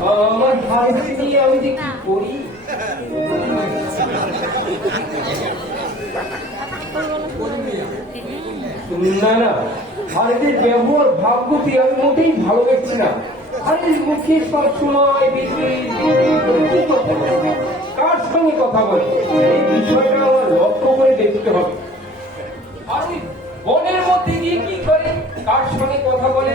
আমার ভাইকে নিয়ে আমি যে কি করি? না না। ভারতের ব্যবহার ভাগ্যটি আমি মোটেই ভালো দেখছি না। আরে মুখে সব সময় করে সঙ্গে কথা বলে? এই বিষয়টা আমার লক্ষ্য করে দেখতে হবে। আর বনের মধ্যে গিয়ে কি করে কার সঙ্গে কথা বলে?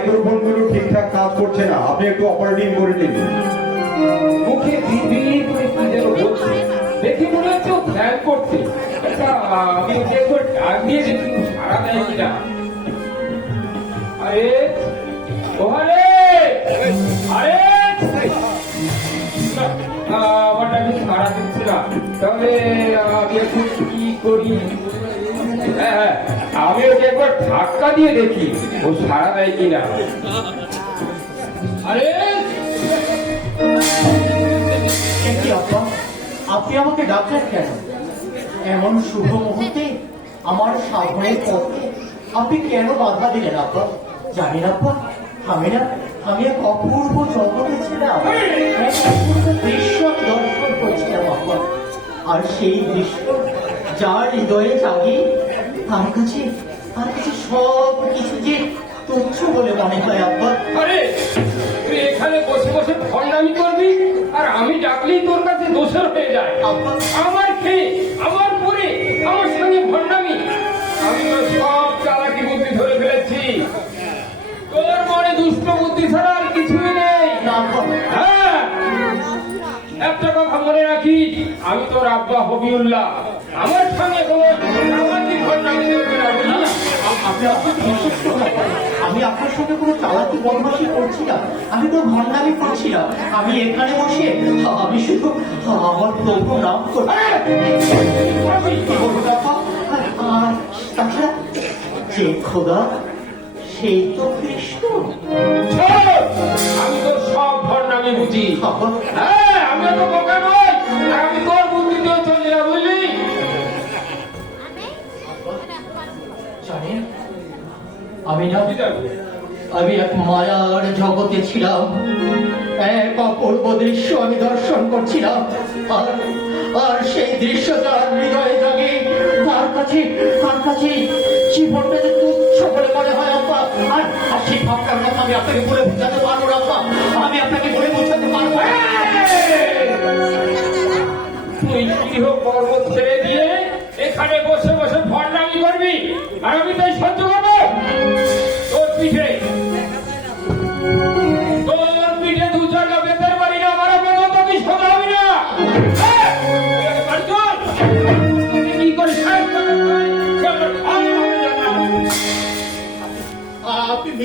স্টেজের মাইক্রোফোন ঠিকঠাক কাজ করছে না। আপনি একটু অপারেটিং করে নিন। মুখে করে কি যেন বলছে। মনে হচ্ছে করছে। আচ্ছা আমি ওকে ডাক দিয়ে সারা দেয় কিনা আরে ওহারে! আরে! সারা দিচ্ছে না। তাহলে আমি কি করি? হ্যাঁ হ্যাঁ, আমি ওকে একবার ধাক্কা দিয়ে দেখি ও সারা দেয় কিনা। আরে! কি আপা? আপনি আমাকে ডাকলেন কেন? এমন শুভ মুহূর্তে আমার সাধনের পথে আপনি কেন বাধা দিলেন আপা? জানেন আপা আমি না আমি এক অপূর্ব জগতে ছিলাম দৃশ্য দর্শন করছিলাম আপা। আর সেই দৃশ্য যার হৃদয়ে জাগি তার কাছে তার কাছে সব কিছু যে তুচ্ছ বলে মনে হয় আপা আরে তুই এখানে বসে বসে ভণ্ডামি করবি আর আমি ডাকলেই তোর কাছে দোষর হয়ে যায়। আমার খেয়ে আমার পরে আমার সঙ্গে ভণ্ডামি। আমি তো সব চালাকি বুদ্ধি ধরে ফেলেছি। তোর মনে দুষ্ট বুদ্ধি ছাড়া আর কিছুই নেই। না হ্যাঁ। একটা কথা মনে রাখি আমি তোর আব্বা হবিউল্লাহ। আমার সঙ্গে কোনো আমি আপনার সঙ্গে কোনো চালাকি বদমাশি করছি না। আমি কোনো ভণ্ডামি করছি না। আমি এখানে বসে আমি শুধু আমার প্রভু নাম? আর তাছাড়া যে খোদা সেই তো কৃষ্ণ। আমি তোর সব ভণ্ডামি বুঝি আমি না আমি এক মায়ার জগতে ছিলাম। এক অপূর্ব দৃশ্য আমি দর্শন করছিলাম। আর আর সেই দৃশ্য তার হৃদয়ে জাগে। তার কাছে তার কাছে তুচ্ছ বলে মনে হয় আর আর সেই ভাবটার কথা আমি আপনাকে বলে বোঝাতে পারব না আপা আমি আপনাকে বলে বোঝাতে পারব তুই ছেড়ে দিয়ে এখানে বসে বসে ভণ্ডামি করবি। আর আমি তাই সহ্য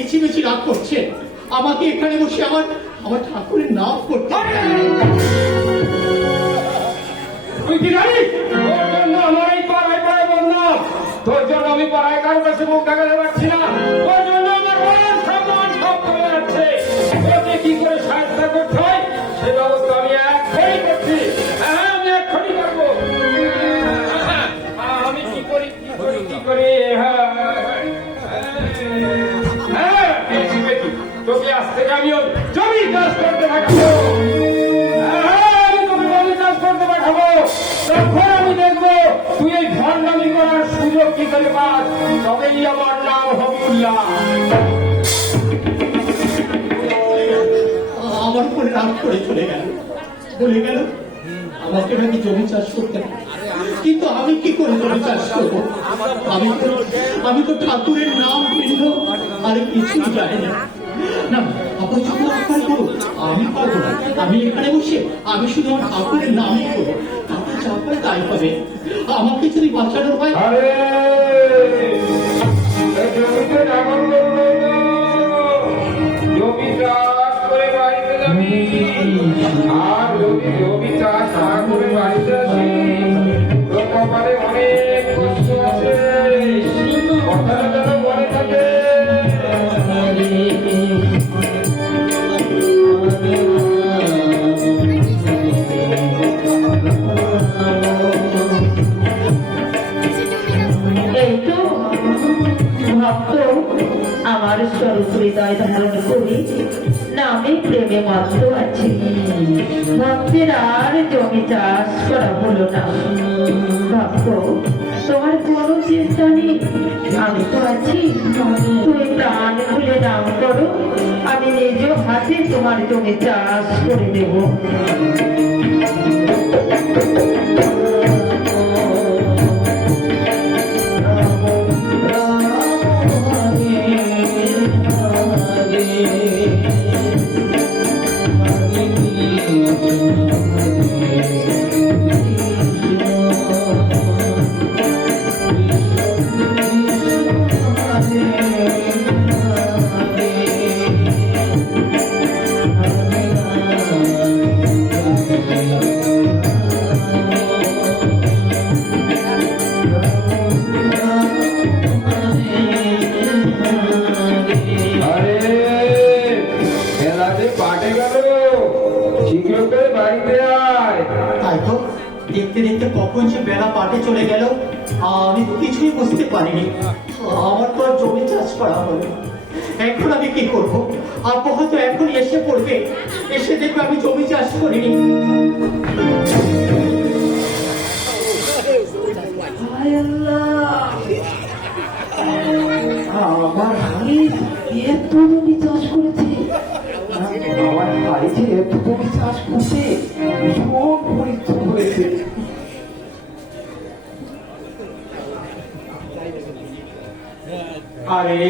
মিছি মিছি রাগ করছে। আমাকে এখানে বসে আমার আমার ঠাকুরের নাম করতে পাড়ায় জন্য আমি পাড়ায় কারও দেখাতে পারছি না। কি করে সাহায্য করতে হয়? সে ব্যবস্থা আমি তোকে আজ থেকে জমি চাষ করতে পাঠাবো হ্যাঁ, আমি তোকে জমি চাষ করতে পাঠাবো তখন আমি দেখব তুই এই ভণ্ডামি করার সুযোগ কি করে পাস। তবেই আমার নাম হবিউল্লাহ আমার উপরে রাগ করে চলে গেল। বলে গেল আমাকে নাকি জমি চাষ করতে কিন্তু আমি কি করে জমি চাষ করব? আমি তো আমি তো ঠাকুরের নাম ভিন্ন আর কিছু জানি না। না আমি আমি এখানে বসে, আমি শুধু আমার ঠাকুরের নামই করব তাতে যা করে তাই হবে আমাকে যদি বাঁচানোর হয় মত্ত আছে। ভক্তের আর জমি চাষ করা হলো না। ভক্ত তোমার কোনো চিন্তা নেই? আমি তো আছি। তুমি প্রাণ খুলে নাম করো। আমি নিজ হাতে তোমার জমি চাষ করে দেবো। কখন যে বেলা পাটে চলে গেল, আমি কিছুই বুঝতে পারিনি। আমার তো আর জমি চাষ করা হলো এখন আমি কি করব? আব্বা হয়তো এখন এসে পড়বে। এসে দেখবে আমি জমি চাষ করিনি। আমার ভাই এত চাষ করেছে। আমার জমি চাষ করতে আরে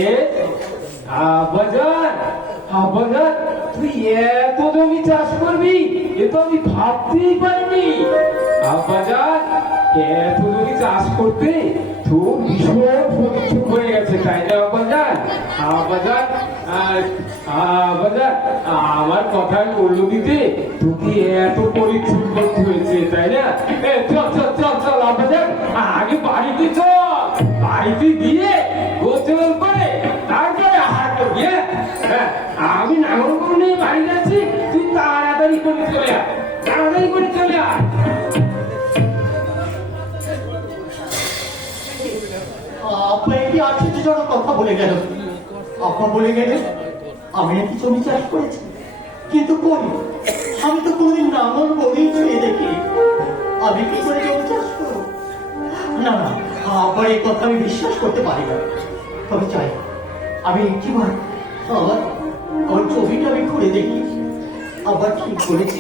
তুই এত জমি চাষ করবি এ তো আমি ভাবতেই পারিনি। এত জমি চাষ করতে তো ভীষণ হয়ে গেছে তাই না আব্বাজান আব্বাজান আহ, আমার কথায় মূল্য দিতে তোকে এত পরিশ্রম করতে হয়েছে তাই না? চল চল চল। আমি কি করে না না আব্বার এই কথা আমি বিশ্বাস করতে পারি না তবে চাই আমি একটিবার আবার আমার ছবিটা আমি ঘুরে দেখি আবার ঠিক করেছি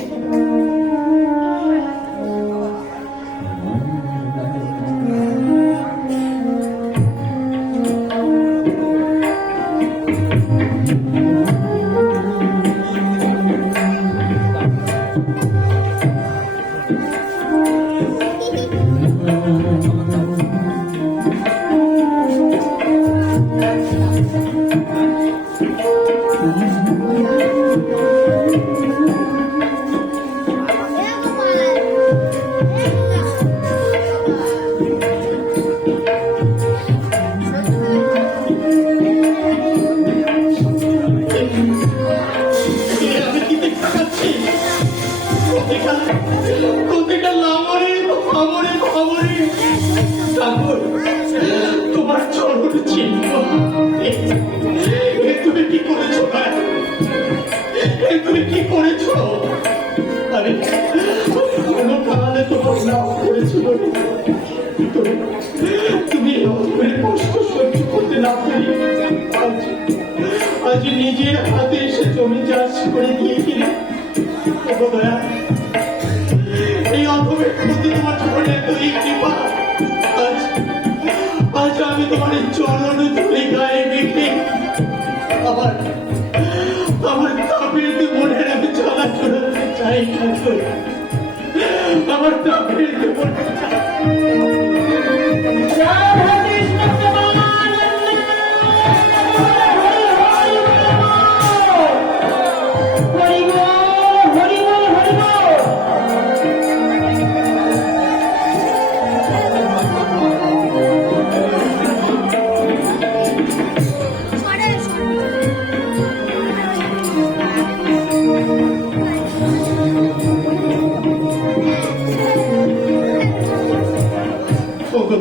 এ তুমি কি করেছ আরে কোনো কারণে তোমার নাম করেছ বলে তুমি- এভাবে কষ্ট সহ্য করতে না পারি আজ আজ নিজের হাতে এসে জমি চাষ করে দিয়ে কিনে এই অধমের প্রতি তোমার চরণে তুই কৃপা আমার তাপের মনে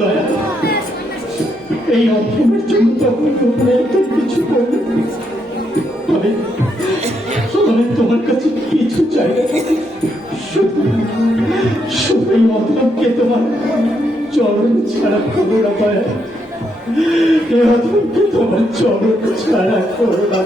দয়া এই অধমের জন্য কিছু করবে। তবে তবে তোমার কাছে কিছু চাই। শুধু অধমকে তোমার চরণ ছাড়া না দয়া এই অধমকে তোমার চরণ ছাড়া করো না